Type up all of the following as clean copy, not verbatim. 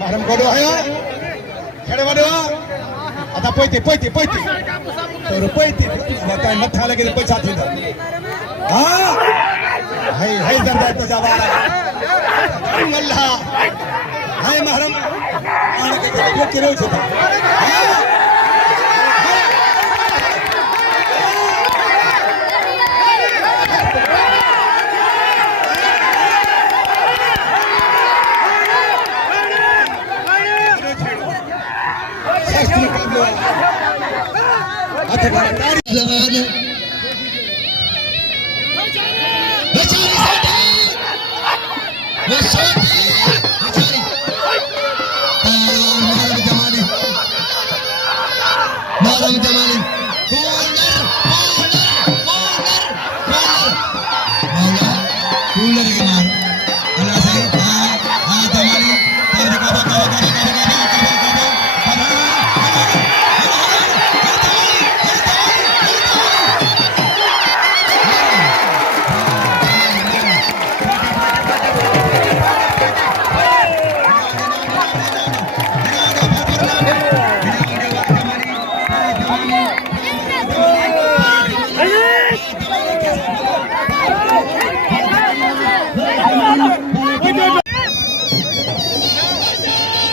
Mahram kodo haya, khere wado, ata poite. Toro poite, makai matha lagi de paisa thina. Ah, hai zarda to jawara. Allah, hai mahram, aane ke kiro chota.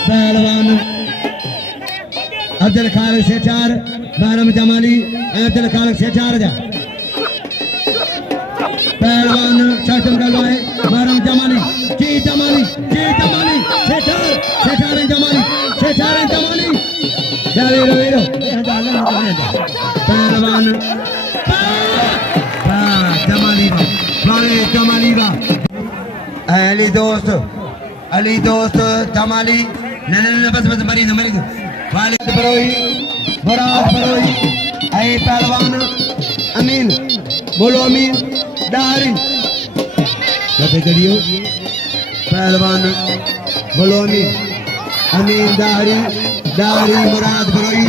पहलवान अब्दुल खालिक से 4 बारम जमाली अब्दुल खालिक से 4 जा पहलवान शासन गलवाए बारम जमाली जी जमाली से 4 जमाली डाले रो पहलवान जमाली बा अली दोस्त जमाली न बस मरी वालिद बरोही मुराद बरोही ऐ पहलवान अमीन बोलो अमीन दारी लगे करियो पहलवान बोलो अमीन दारी मुराद बरोही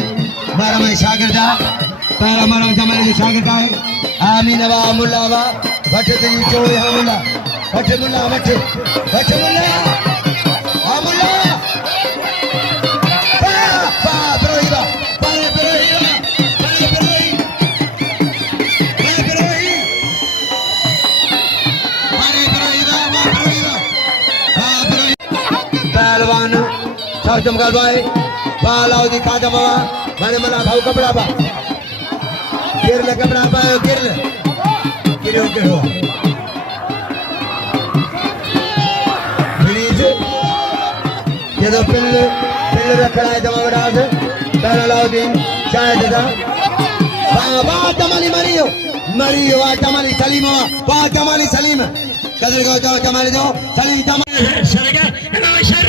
बारह में शागिर्द पहला मरम जमाली शागिर्द है आमीन वा मुल्ला वा भट दी जो है मुल्ला भट मुल्ला चमकाल भाई बालाउदी खाजा बाबा माने मला भाऊ कपड़ा बा गिरले कपड़ा बा गिरो प्लीज ये तो पिल रखड़ा है जमा बड़ा से बालाउदी शायद दा बाबा जमाली मरियो वा जमाली सलीम वा जमाली सलीम कदर को जमाली दो सलीम जमाली शरगा ना शर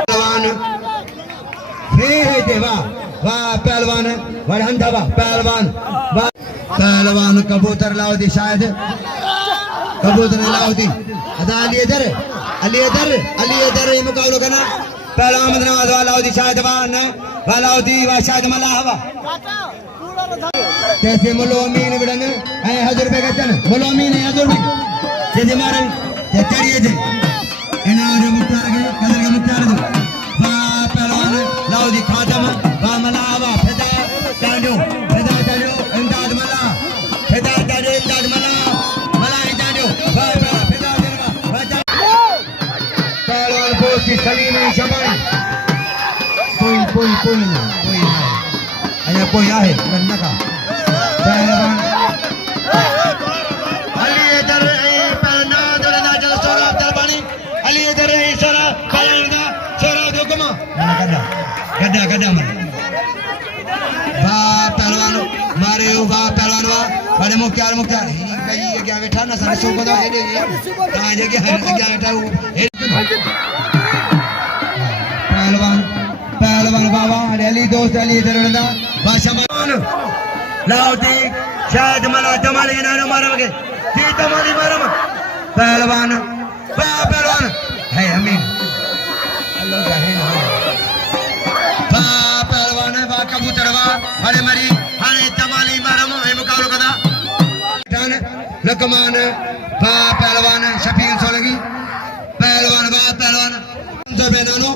पहलवान पहलवान वरहंदा पहलवान कबूतर लाउदी शायद कबूतर लाउदी अदा अली इधर ये मुकाबला करना पहलवान नवाज वालाउदी शायद वालाउदी वा शायद मलाहवा जैसे मुलोमीन बिडन है हजर पे गचन मुलोमीन है हजर पे जैसे मारे ये चढ़िए थे इनारे मुट्ठार के कदर के मुट्ठार दो वा पहलवान लाउदी खातम वा मलाहवा फिदा डांडो इमदाद मला फिदा डांडो इमदाद मला डांडो वा फिदा देगा पहलवान पोस्टी सलीम शबाई कोई अया कोई आहे नका पहलवान अली इधर पहना दरना जो सोरा दरबानी अली इधर सोरा पहना सोरा दुगमा गड्ढा मन वाह पहलवान मारे वाह पहलवान वाह बड़े मुख्तार मुख्तार ये क्या बैठा ना सारे सो को तो हेडे कहां जे क्या बैठा पहलवान पहलवान बाबा अली दोस्त अली इधर रंदा बादशाह लाउदी शायद मला जमाली ना मारो के जी तमाली मारो पहलवान वाह पहलवान है अमीन अल्लाह का है वाह पहलवान वाह कबूतर वाह अरे मरी हाने तमाली मारो है मुकाबला कदा डन लकमान वाह पहलवान शफीक सोलगी पहलवान वाह पहलवान बेनानो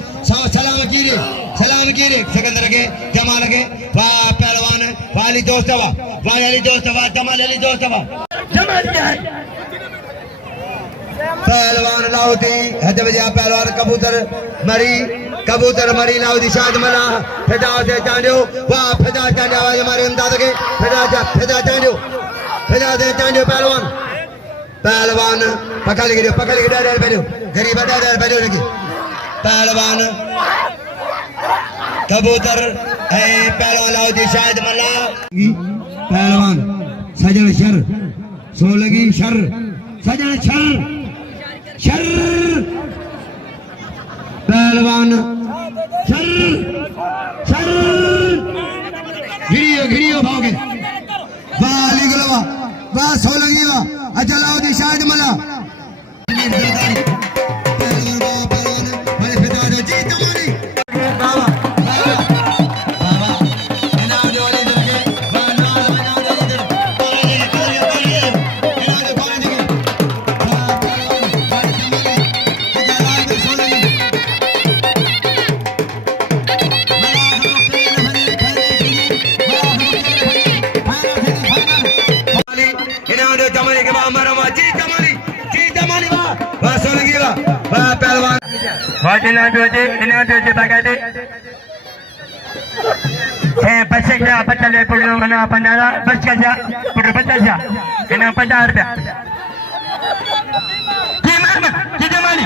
सलाम कीरे सिकंदर के जमाल के वाह पहलवान वाली दोस्त वाह अली दोस्त वाह जमाल अली दोस्त वाह जमाल क्या है पहलवान लाउदी हद बजा पहलवान कबूतर मरी लाउदी शाद मना फिदा से चांडियो वाह फिदा चांडियो आवाज हमारे इमदाद के फिदा चांडियो पहलवान पकड़ के डर बैठो गरीब डर बैठो लगी पहलवान कबूतर है पहलवान लाउदी शायद मल्ला पहलवान सजन शर सोलगी शर सजन शर पहलवान शर घिरियो भागे वाह लिगलवा वाह सोलगी वाह अच्छा लाउदी शायद मल्ला Patale pulau mana pandara bas kaja pulau batasya kena pandar be gimana jamali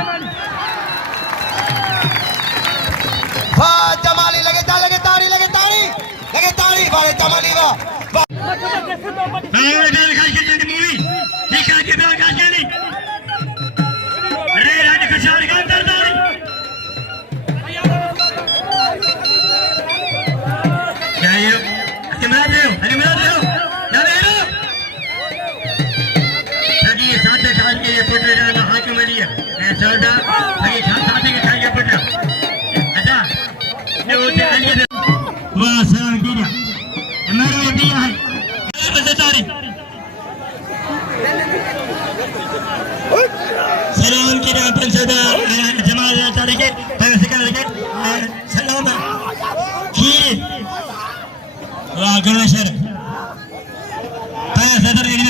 wah jamali lage taari wale jamali wah ayo dar khai ke movie dikha ke dar khai अरे राज कशार का अंदर तारी क्या ये मिला रहे हो जाने रो सगी साथ खान के ये पुत्र ना हाकिम अली है ऐसा दा सगी साथ के खान के पुत्र अच्छा ये होते अली वाह सलाम दीजिए हमारा दिया है बस तारी सलाम की पंचदा जमाल तारी के सलाम खीर वाह गणेशर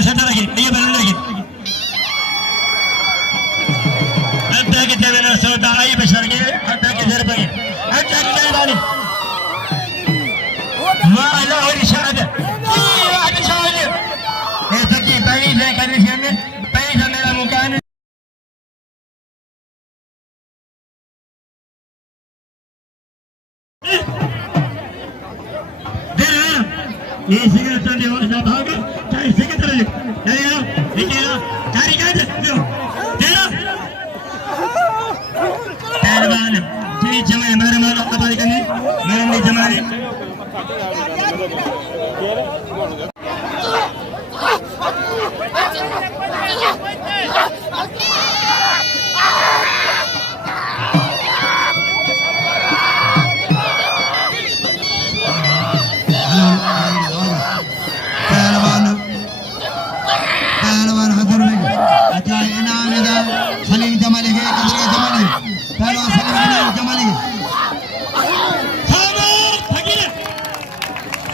सदर लगे ये बनने लगे अब तक देवेंद्र सौदा आई बशर के अब तक जर पे अब तक क्या वाली वाह अल्लाह और इशारा वाह इशारा ये सच्ची पहली से करने से में पहली से मेरा मुकान ये सिगरेट चलने वाला भाग चाहे सिगरेट चले चलेगा देखिएगा कारी का दे पहलवान जी जमाए मेरे मानो कबाल करने मेरे नहीं जमाने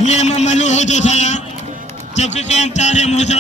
ये ममलू हो जो था चौक के अंतारे मुझे